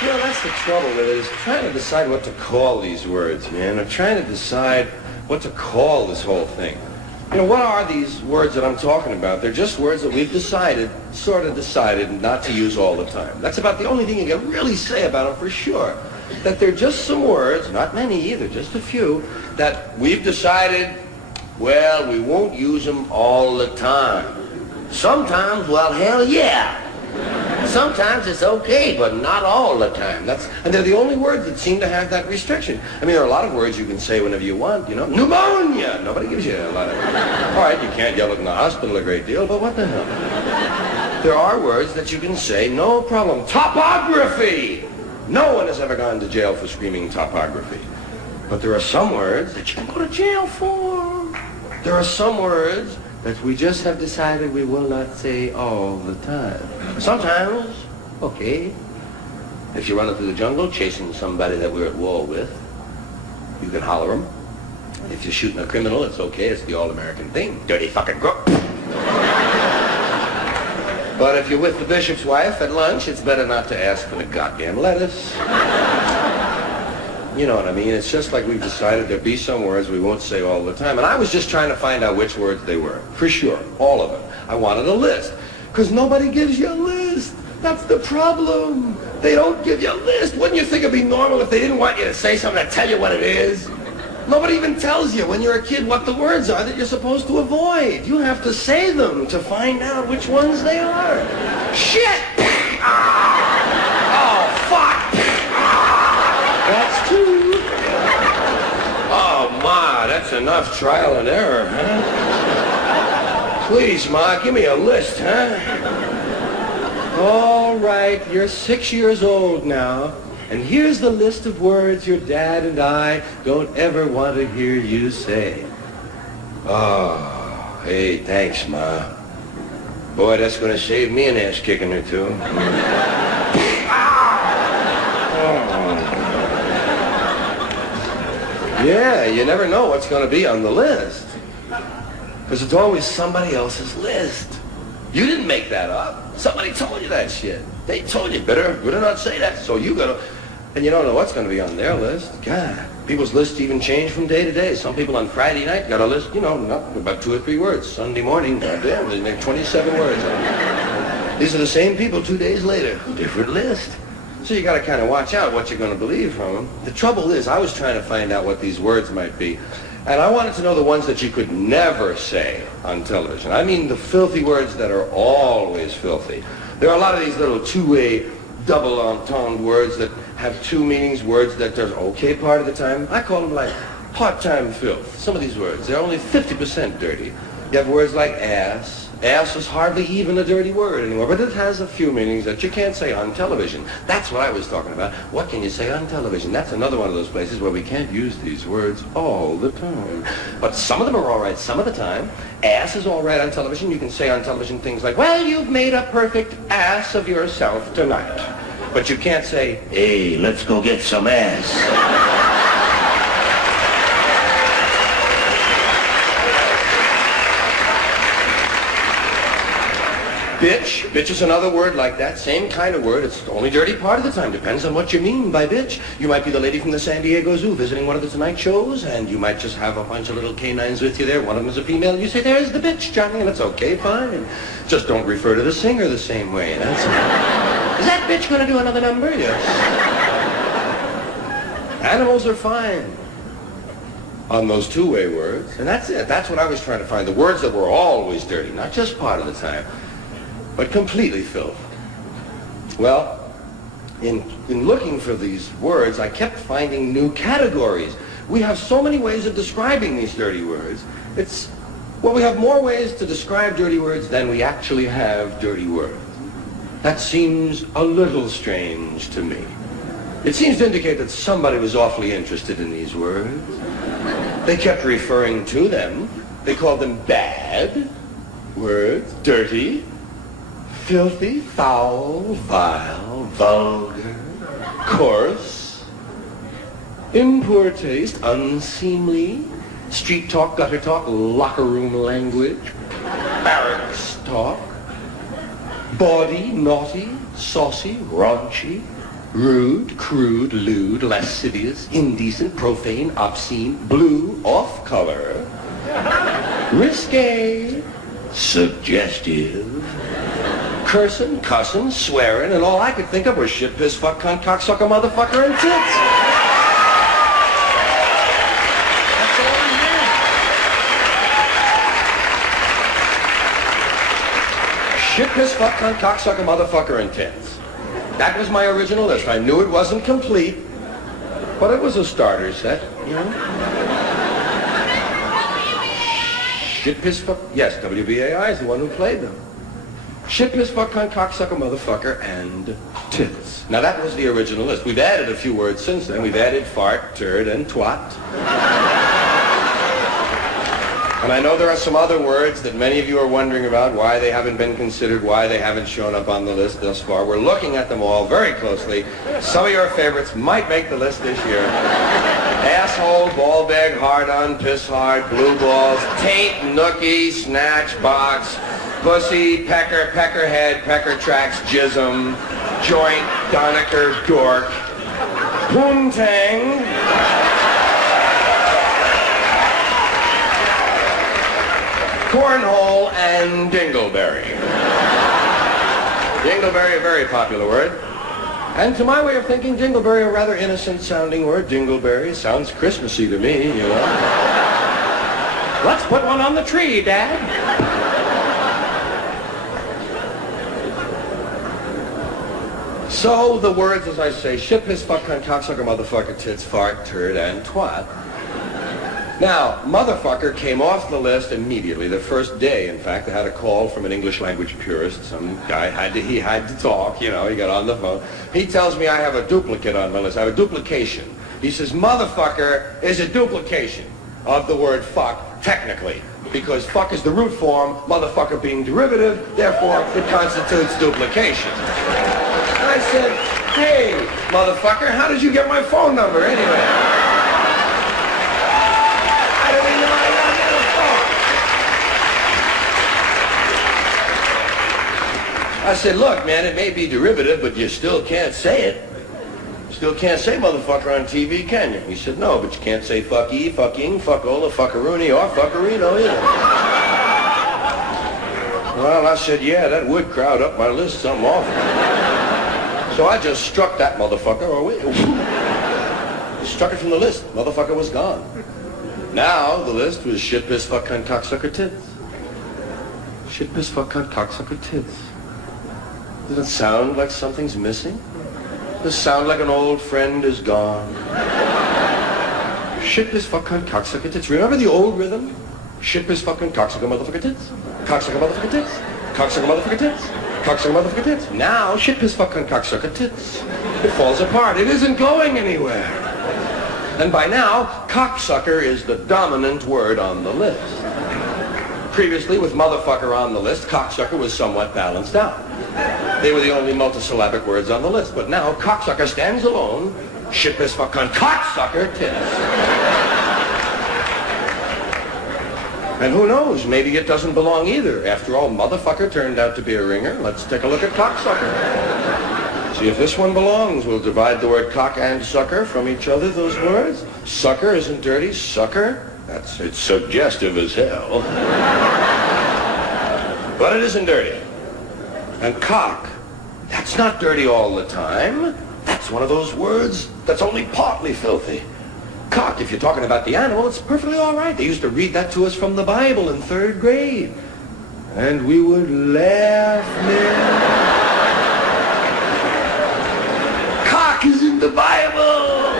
You know, that's the trouble with it, is trying to decide what to call these words, man. I'm trying to decide what to call this whole thing. You know, what are these words that I'm talking about? They're just words that we've decided, sort of decided, not to use all the time. That's about the only thing you can really say about them for sure. That they're just some words, not many either, just a few, that we've decided, well, we won't use them all the time. Sometimes, well, hell yeah. Sometimes it's okay, but not all the time. And they're the only words that seem to have that restriction. I mean, there are a lot of words you can say whenever you want, you know. Pneumonia! Nobody gives you a lot of... All right, you can't yell it in the hospital a great deal, but what the hell? There are words that you can say, no problem. Topography! No one has ever gone to jail for screaming topography. But there are some words that you can go to jail for. There are some words that we just have decided we will not say all the time. Sometimes, okay, if you're running through the jungle chasing somebody that we're at war with, you can holler them. If you're shooting a criminal, it's okay, it's the all-American thing. Dirty fucking crook. But if you're with the bishop's wife at lunch, it's better not to ask for the goddamn lettuce. You know what I mean? It's just like we've decided there'll be some words we won't say all the time. And I was just trying to find out which words they were. For sure. All of them. I wanted a list. Because nobody gives you a list. That's the problem. They don't give you a list. Wouldn't you think it'd be normal if they didn't want you to say something to tell you what it is? Nobody even tells you when you're a kid what the words are that you're supposed to avoid. You have to say them to find out which ones they are. Shit! Oh, fuck! That's two. Oh, Ma, that's enough trial and error, huh? Please, Ma, give me a list, huh? All right, you're 6 years old now, and here's the list of words your dad and I don't ever want to hear you say. Oh, hey, thanks, Ma. Boy, that's going to save me an ass kicking or two. Yeah, you never know what's going to be on the list. Because it's always somebody else's list. You didn't make that up. Somebody told you that shit. They told you, better not say that. So you gotta, and you don't know what's going to be on their list. God, people's lists even change from day to day. Some people on Friday night got a list, you know, about 2 or 3 words. Sunday morning, goddamn, they make 27 words. These are the same people 2 days later. Different list. So you got to kind of watch out what you're going to believe from them. The trouble is, I was trying to find out what these words might be. And I wanted to know the ones that you could never say on television. I mean the filthy words that are always filthy. There are a lot of these little two-way, double entendre words that have 2 meanings, words that there's okay part of the time. I call them like part-time filth. Some of these words, they're only 50% dirty. You have words like ass. Ass is hardly even a dirty word anymore, but it has a few meanings that you can't say on television. That's what I was talking about. What can you say on television? That's another one of those places where we can't use these words all the time. But some of them are all right some of the time. Ass is all right on television. You can say on television things like, well, you've made a perfect ass of yourself tonight. But you can't say, hey, let's go get some ass. Bitch. Bitch is another word like that. Same kind of word. It's the only dirty part of the time. Depends on what you mean by bitch. You might be the lady from the San Diego Zoo visiting one of the Tonight shows, and you might just have a bunch of little canines with you there. One of them is a female. You say, there's the bitch, Johnny, and it's okay, fine. Just don't refer to the singer the same way. That's it. Is that bitch going to do another number? Yes. Animals are fine on those two-way words. And that's it. That's what I was trying to find. The words that were always dirty, not just part of the time, but completely filth. Well, in looking for these words, I kept finding new categories. We have so many ways of describing these dirty words. Well, we have more ways to describe dirty words than we actually have dirty words. That seems a little strange to me. It seems to indicate that somebody was awfully interested in these words. They kept referring to them. They called them bad words, dirty, filthy, foul, vile, vulgar, coarse, in poor taste, unseemly, street talk, gutter talk, locker room language, barracks talk, bawdy, naughty, saucy, raunchy, Rude, crude, lewd, lascivious, indecent, profane, obscene, blue, off-color, risque, suggestive, cursing, cussing, swearing, and all I could think of was shit, piss, fuck, cunt, cocksucker, motherfucker, and tits. That's all I had. Shit, piss, fuck, cunt, cocksucker, motherfucker, and tits. That was my original list. I knew it wasn't complete, but it was a starter set, you know? Shit, piss, fuck, yes, WBAI is the one who played them. Shit, piss, fuck, cunt, cocksucker, motherfucker, and tits. Now that was the original list. We've added a few words since then. We've added fart, turd, and twat. And I know there are some other words that many of you are wondering about, why they haven't been considered, why they haven't shown up on the list thus far. We're looking at them all very closely. Some of your favorites might make the list this year. Asshole, ball bag, hard-on, piss hard, blue balls, taint, nookie, snatch, box, pussy, pecker, peckerhead, pecker tracks, jism, joint, Donecker, dork, poontang, cornhole, and dingleberry. Dingleberry, a very popular word. And to my way of thinking, dingleberry, a rather innocent-sounding word. Dingleberry sounds Christmassy to me, you know. Let's put one on the tree, Dad. So the words, as I say, shit, piss, fuck, cunt, cocksucker, motherfucker, tits, fart, turd, and twat. Now, motherfucker came off the list immediately. The first day, in fact, I had a call from an English language purist. Some guy had to talk, you know, he got on the phone. He tells me I have a duplicate on my list. I have a duplication. He says, motherfucker is a duplication of the word fuck, technically. Because fuck is the root form, motherfucker being derivative, therefore it constitutes duplication. And I said, hey, motherfucker, how did you get my phone number anyway? I said, look, man, it may be derivative, but you still can't say it. You still can't say motherfucker on TV, can you? He said, no, but you can't say fucky, fucking, fuckola, fuckaroony, or fuckerino either. Well, I said, yeah, that would crowd up my list something awful. So I just struck that motherfucker, struck it from the list. Motherfucker was gone. Now the list was shit, piss, fuck, cunt, cocksucker, tits. Shit, piss, fuck, cunt, cocksucker, tits. Does it sound like something's missing? Does it sound like an old friend is gone? Shit, piss, fuck, cunt, cocksucker, tits. Remember the old rhythm? Shit, piss, fuck, cunt, cocksucker, motherfucker, tits. Cocksucker, motherfucker, tits. Cocksucker, motherfucker, tits. Cocksucker, motherfucker, tits. Now, shit, piss, fuck, cunt, cocksucker, tits. It falls apart. It isn't going anywhere. And by now, cocksucker is the dominant word on the list. Previously, with motherfucker on the list, cocksucker was somewhat balanced out. They were the only multisyllabic words on the list. But now, cocksucker stands alone. Shit, piss, fuck, cunt, cocksucker, tits. And who knows, maybe it doesn't belong either. After all, motherfucker turned out to be a ringer. Let's take a look at cocksucker. See if this one belongs. We'll divide the word cock and sucker from each other, those words. Sucker isn't dirty. Sucker, it's suggestive as hell. But it isn't dirty. And cock, that's not dirty all the time. That's one of those words that's only partly filthy. Cock, if you're talking about the animal, it's perfectly all right. They used to read that to us from the Bible in 3rd grade. And we would laugh, man. Cock is in the Bible.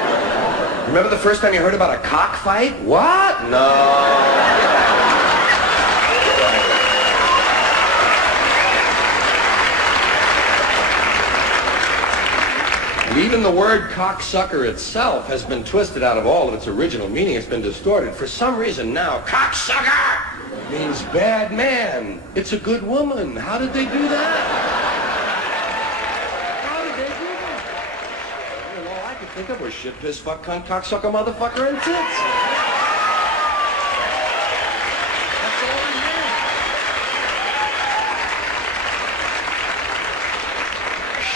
Remember the first time you heard about a cockfight? What? No. And even the word cocksucker itself has been twisted out of all of its original meaning. It's been distorted. For some reason now, cocksucker means bad man. It's a good woman. How did they do that? How did they do that? Well, all I could think of was shit, piss, fuck, cunt, cocksucker, motherfucker, and tits. That's all I had.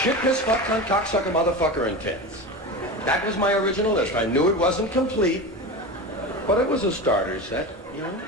Shit, piss, fuck, cunt, cocksucker, motherfucker, and tits. That was my original list. I knew it wasn't complete, but it was a starter set, you know?